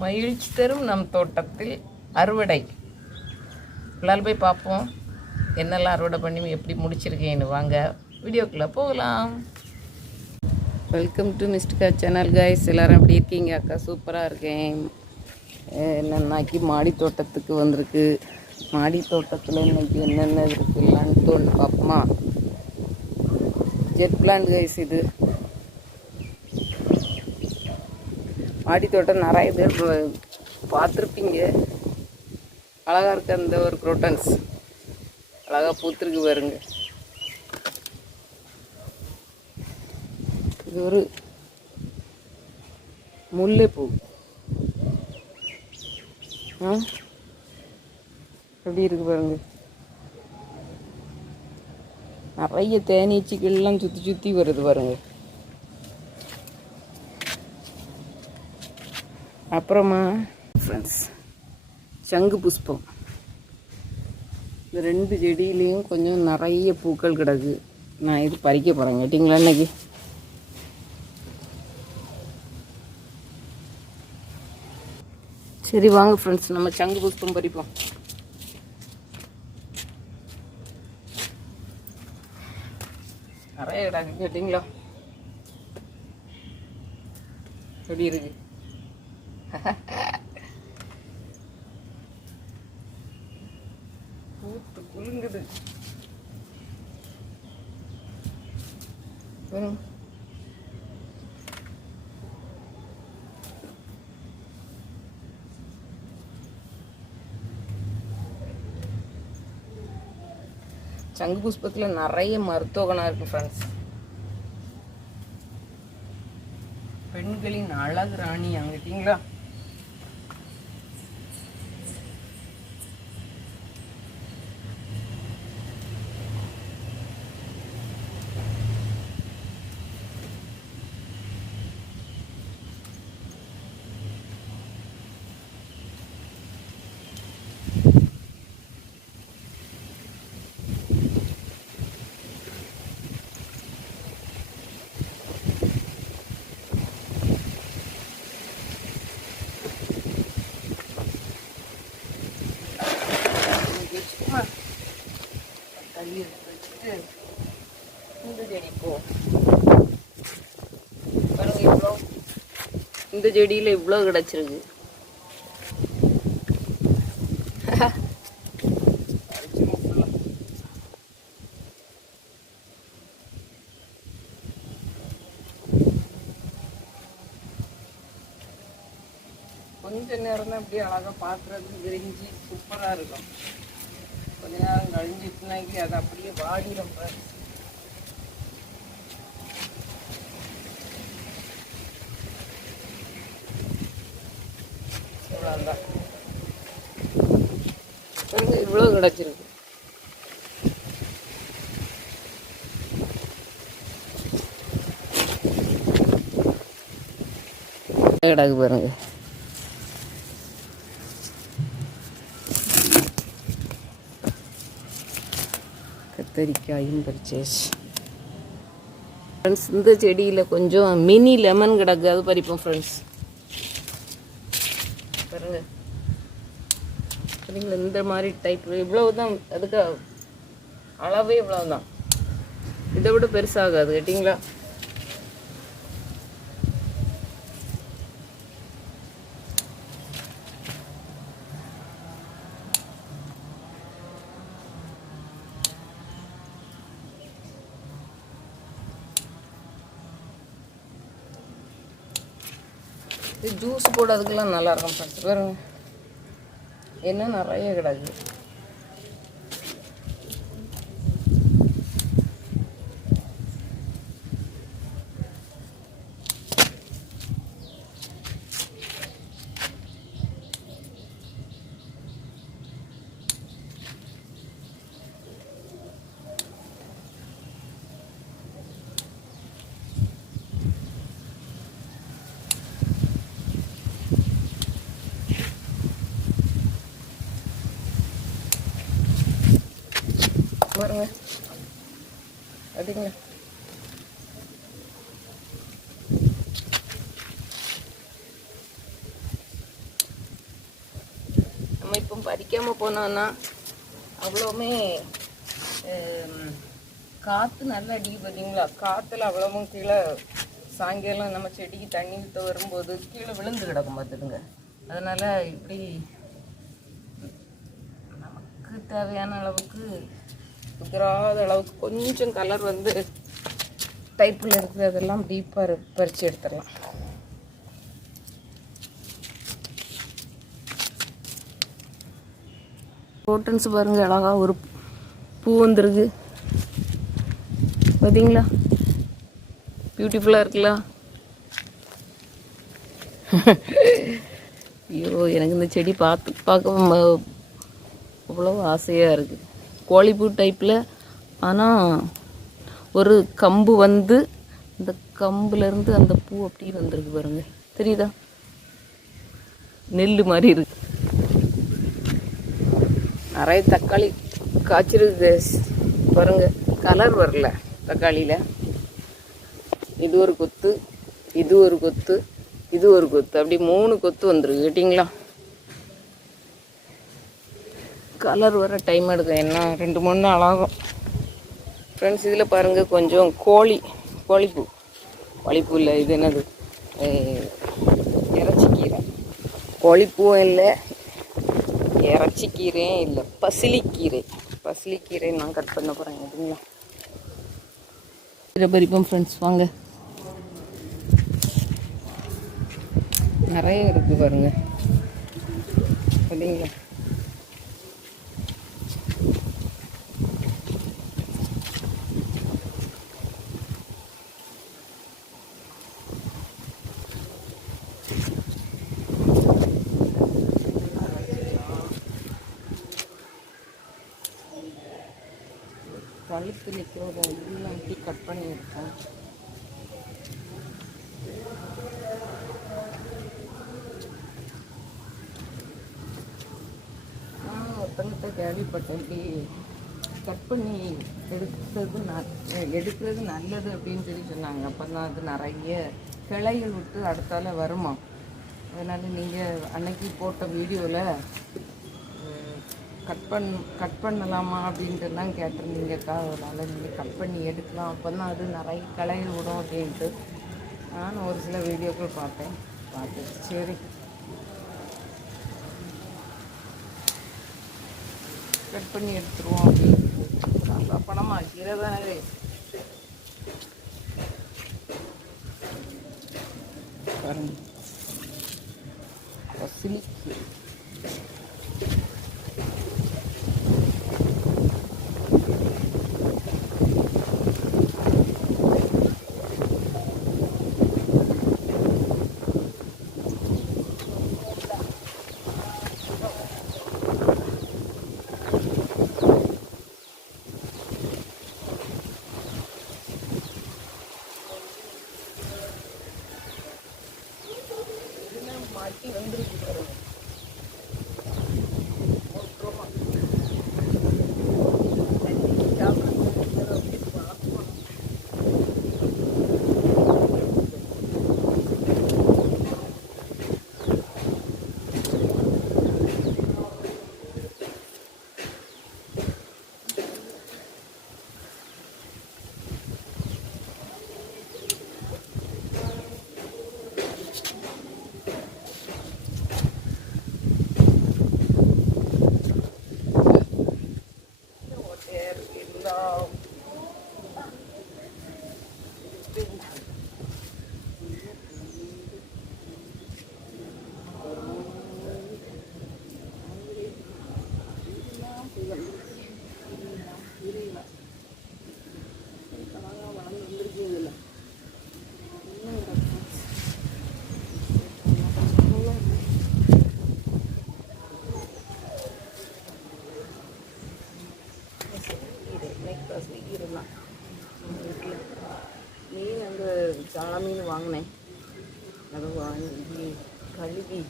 மகிழ்ச்சி தரும் நம் தோட்டத்தில் அறுவடை. உள்ளால் போய் பார்ப்போம். என்னெல்லாம் அறுவடை பண்ணி எப்படி முடிச்சிருக்கேன்னு. வாங்க வீடியோக்குள்ளே போகலாம். Welcome to Mystica channel guys எல்லோரும் எப்படி இருக்கீங்க? அக்கா சூப்பராக இருக்கேன். என்னன்னாக்கி மாடி தோட்டத்துக்கு வந்திருக்கு. மாடி தோட்டத்தில் இன்னைக்கு என்னென்ன இருக்குல்லான்னு தோணு பார்ப்போமா? ஜெட் பிளான் கைஸ் இது. மாடி தோட்டம் நிறைய பேர் பார்த்துருப்பீங்க. அழகாக இருக்க அந்த ஒரு குரோட்டன்ஸ் அழகாக பூத்துருக்கு பாருங்க. இது ஒரு முல்லைப்பூ. ஆ? எப்படி இருக்கு பாருங்க. நிறைய தேனீச்சிகள்லாம் சுற்றி சுற்றி வருது பாருங்க. அப்புறமா ஃப்ரெண்ட்ஸ் சங்கு புஷ்பம். இந்த ரெண்டு செடியிலையும் கொஞ்சம் நிறைய பூக்கள் கிடக்கு. நான் இது பறிக்க போகிறேன் கேட்டிங்களா இன்னைக்கு? சரி வாங்க ஃப்ரெண்ட்ஸ் நம்ம சங்கு புஷ்பம் பறிப்போம். நிறைய கிடக்கு கேட்டிங்களா? எப்படி இருக்கு? பூத்து குலுங்குது. வரும். சங்கு புஷ்பத்தில் நிறைய மருத்துவ குணம் இருக்கு ஃப்ரெண்ட்ஸ் பெண்களின் அழகு ராணி அங்கிட்டீங்களா இந்த செடி போ பாருங்க இவ்வளோ இந்த செடியில் இவ்வளோ கிடச்சிருக்கு. கொஞ்ச நேரம் தான் அப்படியே அழகாக பார்க்குறதுக்கு விரிஞ்சு சூப்பராக இருக்கும். கொஞ்ச நேரம் கழிஞ்சிட்டுனாக்கி அது அப்படியே வாடிடும் பாரு. இவ்வளோதான் இவ்வளோ கிடச்சிருக்கு. கிடக்கு பாருங்க. கத்தரிக்காயும் பறிச்சாச்சு. ஃப்ரெண்ட்ஸ் இந்த செடியில் கொஞ்சம் மினி லெமன் கிடக்கு அது பறிப்போம் ஃப்ரெண்ட்ஸ் பாருங்க. சரிங்களா இந்த மாதிரி டைப் இவ்வளவு தான் அதுக்கு அளவே இவ்வளவு தான் இதை விட பெருசாகாது கேட்டிங்களா? ஜூஸ் போடுறதுக்கெல்லாம் நல்லா இருக்கும் ஃப்ரெண்ட்ஸ் பாருங்க என்ன நிறைய கிடக்கு பாருங்க அடிங்க. நம்ம இப்போ பறிக்காமல் போனோம்னா அவ்வளோவுமே காற்று நல்லா அடிக்கு பார்த்தீங்களா காற்றுல அவ்வளவும் கீழே சாயங்காலம் நம்ம செடிக்கு தண்ணி ஊற்ற வரும்போது கீழே விழுந்து கிடக்கும் பார்த்துடுங்க அதனால் இப்படி நமக்கு தேவையான அளவுக்கு உதிராத அளவுக்கு கொஞ்சம் கலர் வந்து டைப்பில் இருக்குது. அதெல்லாம் டீப்பாக பறித்து எடுத்துடலாம். ரோட்டன்ஸ் பாருங்க அழகாக ஒரு பூ வந்திருக்கு. பார்த்தீங்களா பியூட்டிஃபுல்லாக இருக்குல்ல? ஐயோ எனக்கு இந்த செடி பார்த்து பார்க்க அவ்வளோ ஆசையாக இருக்குது கோழிப்பூ டைப்பில் ஆனால் ஒரு கம்பு வந்து இந்த கம்புலேருந்து அந்த பூ அப்படியே வந்திருக்கு பாருங்க. தெரியுதா? நெல் மாதிரி இருக்கு. நிறைய தக்காளி காய்ச்சிருக்கு பாருங்க கலர் வரல தக்காளியில். இது ஒரு கொத்து இது ஒரு கொத்து இது ஒரு கொத்து. அப்படி மூணு கொத்து வந்துருக்கு கேட்டிங்களா? கலர் வர டைம் எடுக்கும் என்ன? ரெண்டு மூணு நாள் ஆகும். ஃப்ரெண்ட்ஸ் இதில் பாருங்கள் கொஞ்சம் கோழி கோழிப்பூ. கோழிப்பூ இல்லை இது என்னது? அஹ், இறைச்சிக்கீரை. கோழிப்பூவும் இல்லை இறைச்சிக்கீரையும் இல்லை பசிலிக்கீரை. பசிலிக்கீரை நான் கட் பண்ண போகிறேன் எதுங்களா கீரை பறிப்போம் ஃப்ரெண்ட்ஸ் வாங்க. நிறைய இருக்குது பாருங்கள் அப்படிங்களா பழுத்து நிற்கிறத எல்லாம் கட் பண்ணியிருக்கேன் நான் ஒருத்தங்கிட்ட கேள்விப்பட்டேன் இப்படி கட் பண்ணி எடுக்கிறது ந எடுக்கிறது நல்லது அப்படின்னு சொல்லி சொன்னாங்க. அப்போ தான் அது நிறைய கிளைகள் விட்டு அடுத்தால வருமா அதனால் நீங்கள் அன்னைக்கு போட்ட வீடியோவில் கட் பண் கட் பண்ணலாமா அப்படின்ட்டு தான் கேட்டிருந்தீங்கக்கா அதனால் நீங்கள் கட் பண்ணி எடுக்கலாம். அப்போ தான் அது நிறைய கலையில் விடும் அப்படின்ட்டு. நான் ஒரு சில வீடியோக்கள் பார்த்தேன். பார்த்து சரி. கட் பண்ணி எடுத்துருவோம் அப்படின்னு. பணமா கீரை தானே இருந்தான் வீட்டில் மீன் அங்கே சாலா மீன் வாங்கினேன் அதை வாங்கி கழுவி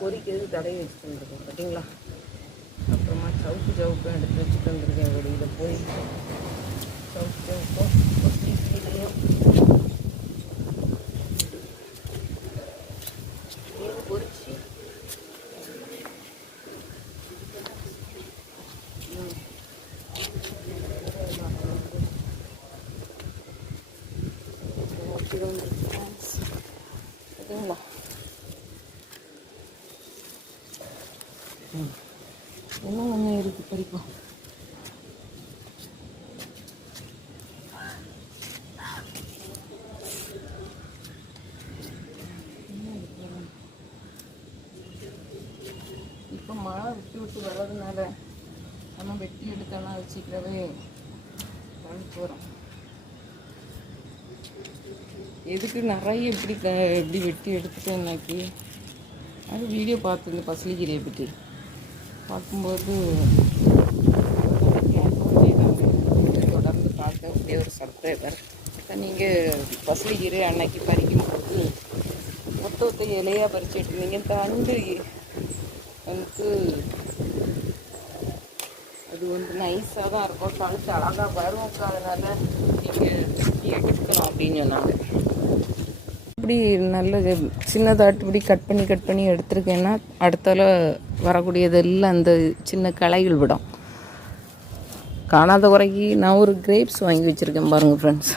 பொரிக்கிறது தடவி வச்சுட்டு வந்துருக்கேன் பார்த்தீங்களா? அப்புறமா சவுக்கு சவுக்கும் எடுத்து வச்சுட்டு வந்துருக்கேன் வெளியில் போய். சவுக்கு சவுக்கும் மழை விட்டு விட்டு வர்றதுனால நம்ம வெட்டி எடுத்தோம்னா அது சீக்கிரமே பழுத்து எதுக்கு நிறைய இப்படி க இப்படி வெட்டி எடுத்துட்டேன்னாக்கி அது வீடியோ பார்த்துருந்தேன் பசலிக்கீரையை பற்றி பார்க்கும்போது தொடர்ந்து பார்க்க அப்படியே ஒரு சப்ஸ்கிரைபர் நீங்கள் பசலிக்கீரை அன்னைக்கு பறிக்கும்போது ஒத்த ஒத்த இலையாக பறிச்சுட்டு இருந்தீங்க. தண்டு எனக்கு அது வந்து நைஸாக தான் இருக்கும். கழுத்து அழகாக வரும் அதனால நீங்கள் எடுத்துக்கலாம் அப்படின்னு சொன்னாங்க. இப்படி நல்ல சின்னதாட்டு இப்படி கட் பண்ணி கட் பண்ணி எடுத்திருக்கேன்னா அடுத்தால வரக்கூடியதெல்லாம் அந்த சின்ன களைகள் விடும். காணாத குறைக்கு நான் ஒரு கிரேப்ஸ் வாங்கி வச்சுருக்கேன் பாருங்கள் ஃப்ரெண்ட்ஸ்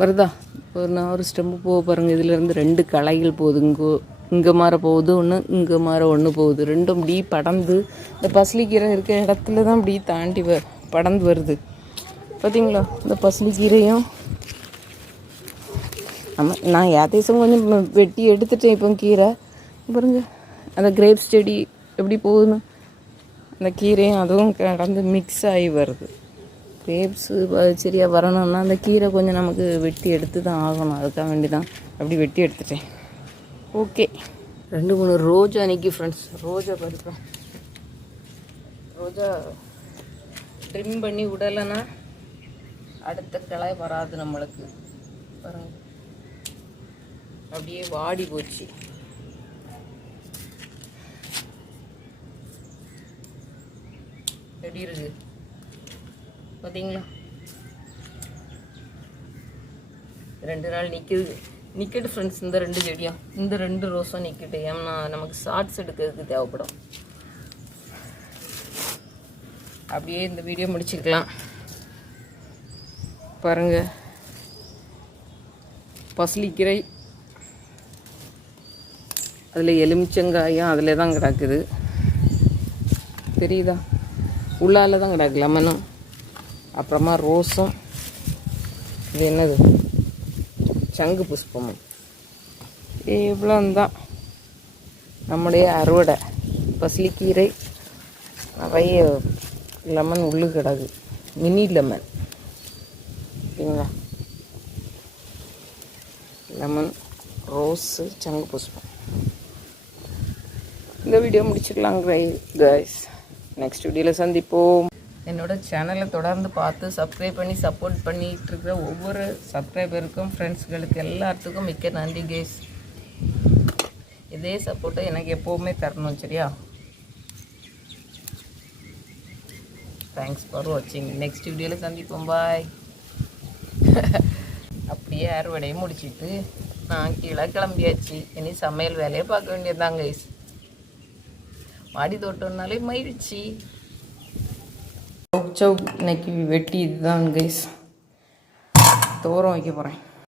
வருதா? ஒரு நான் ஒரு ஸ்டெம்பு போக பாருங்கள் இதுலேருந்து ரெண்டு களைகள் போகுதுங்கோ இங்கே மாற போகுது ஒன்று இங்கே மாற ஒன்று போகுது. ரெண்டும் இப்படி படந்து இந்த பசலிக்கீரை இருக்க இடத்துல தான் இப்படி தாண்டி வ படந்து வருது. பார்த்தீங்களா இந்த பசலிக்கீரையும் ஆமாம் நான் ஏதேசம் கொஞ்சம் வெட்டி எடுத்துட்டேன் இப்போ கீரை. பாருங்க அந்த கிரேப்ஸ் செடி எப்படி போகுதுன்னு. அந்த கீரையும் அதுவும் கடந்து மிக்ஸ் ஆகி வருது. கிரேப்ஸு சரியாக வரணும்னா அந்த கீரை கொஞ்சம் நமக்கு வெட்டி எடுத்து தான் ஆகணும். அதுக்காக வேண்டி தான் அப்படி வெட்டி எடுத்துட்டேன். ஓகே ரெண்டு மூணு ரோஜா நிற்கி ஃப்ரெண்ட்ஸ் ரோஜா பறிப்பேன் ரோஜா ட்ரிம் பண்ணி விடலைன்னா அடுத்த கிளை வராது நம்மளுக்கு. பாருங்க. அப்படியே வாடி போச்சு. எப்படி இருக்கு? பார்த்தீங்களா ரெண்டு நாள் நிற்குது நிற்கட்டு ஃப்ரெண்ட்ஸ் இந்த ரெண்டு செடியும் இந்த ரெண்டு ரோஸும் நிற்கட்டு ஏன்னா நமக்கு ஷார்ட்ஸ் எடுக்கிறதுக்கு தேவைப்படும். அப்படியே இந்த வீடியோ முடிச்சுக்கலாம். பாருங்க. பசலிக்கீரை அதில் எலுமிச்சங்காயும் அதில் தான் கிடக்குது. தெரியுதா? உள்ளால தான் கிடக்கு லெமனும். அப்புறமா ரோஸும் இது என்னது? சங்கு புஷ்பமும் இவ்வளோந்தான் நம்முடைய அறுவடை. பசலிக்கீரை நிறைய லெமன் உள்ளு கிடக்கு மினி லெமன் ஓகேங்களா லெமன் ரோஸு சங்கு புஷ்பம். இந்த வீடியோ முடிச்சுக்கலாம் கைஸ் நெக்ஸ்ட் வீடியோவில் சந்திப்போம். என்னோட சேனலை தொடர்ந்து பார்த்து சப்ஸ்கிரைப் பண்ணி சப்போர்ட் பண்ணிகிட்டு இருக்கிற ஒவ்வொரு சப்ஸ்கிரைபருக்கும் ஃப்ரெண்ட்ஸ்களுக்கு எல்லாத்துக்கும் மிக்க நன்றி கேஸ் இதே சப்போர்ட்டை எனக்கு எப்போவுமே தரணும் சரியா? தேங்க்ஸ் ஃபார் வாட்சிங் நெக்ஸ்ட் வீடியோவில் சந்திப்போம். பாய் அப்படியே அறுவடையை முடிச்சிட்டு நான் கீழே கிளம்பியாச்சு. இனி சமையல் வேலையை பார்க்க வேண்டியதுதான் கைஸ் மாடி தோட்டம்னாலே மகிழ்ச்சி. சவுக் சவுக் இன்னைக்கு வெட்டி இதுதான் கைஸ் தோரம் வைக்க போகிறேன்